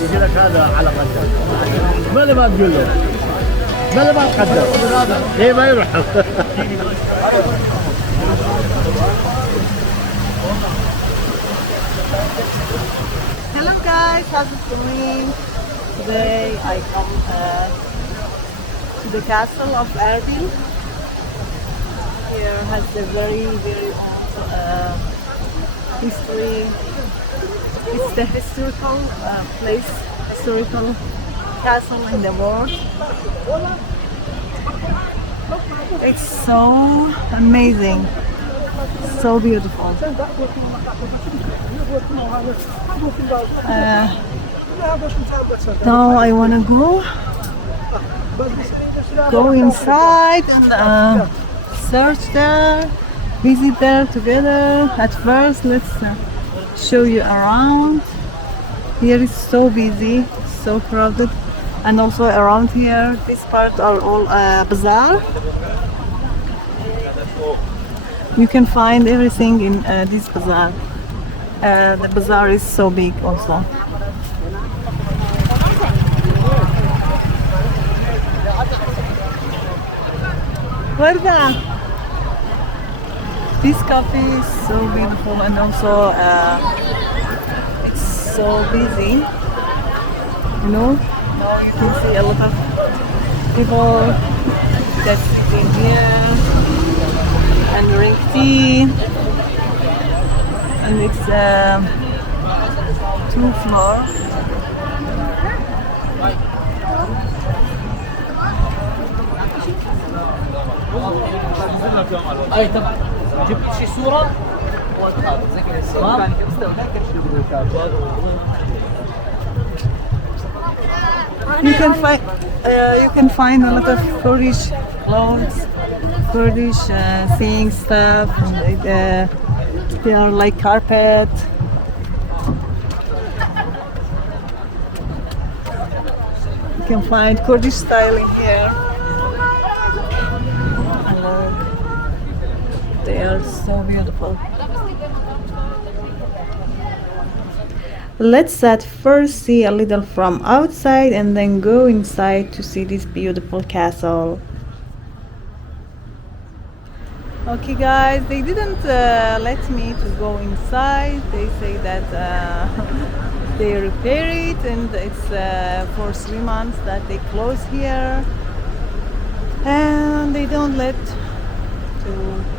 يجي لك هذا على قدر ما اللي ما تقول له ما اللي ما تقدر ليه ما يروح Hello guys, how's it going? Today I come to the castle of Erbil. Here has a very old history. It's the historical place, historical castle in the world. It's so amazing, so beautiful. Now I want to go inside and search there, visit there together. At first, let's show you around. Here is so busy, so crowded, and also around here, this part are all bazaar. You can find everything in this bazaar. The bazaar is so big also. Warda! This cafe is so beautiful and also it's so busy. You know, now you can see a lot of people that's sitting here and drink tea. And it's 2 floors. اي طبعا جبت شي صوره You can find a lot of Kurdish clothes, Kurdish things, stuff, and they are like carpet. You can find Kurdish style in here. And look, they are so beautiful. Let's at first see a little from outside and then go inside to see this beautiful castle. Okay guys, they didn't let me to go inside. They say that they repair it and it's for 3 months that they close here. And they don't let to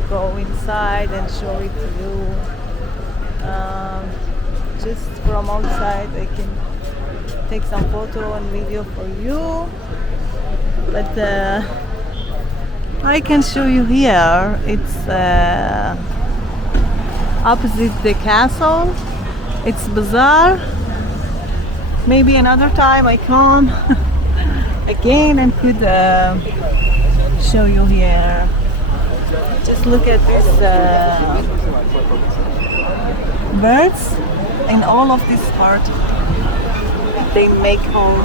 go inside and show it to you. Just from outside I can take some photo and video for you, but I can show you here. It's opposite the castle. It's bazaar. Maybe another time I come again and could show you here. Just look at this birds. In all of this part, they make home.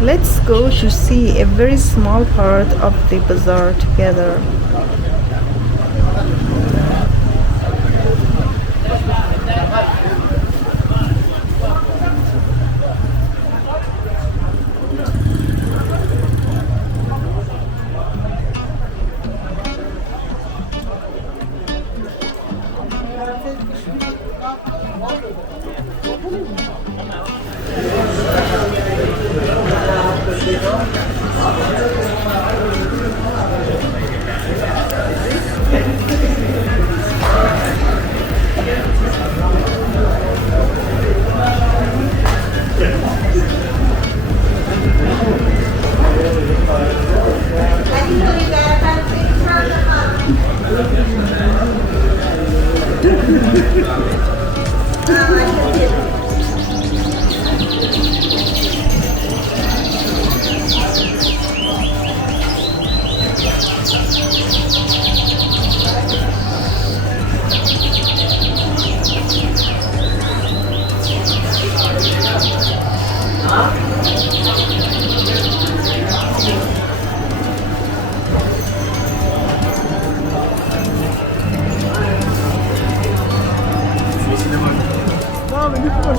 Let's go to see a very small part of the bazaar together. Ekstra.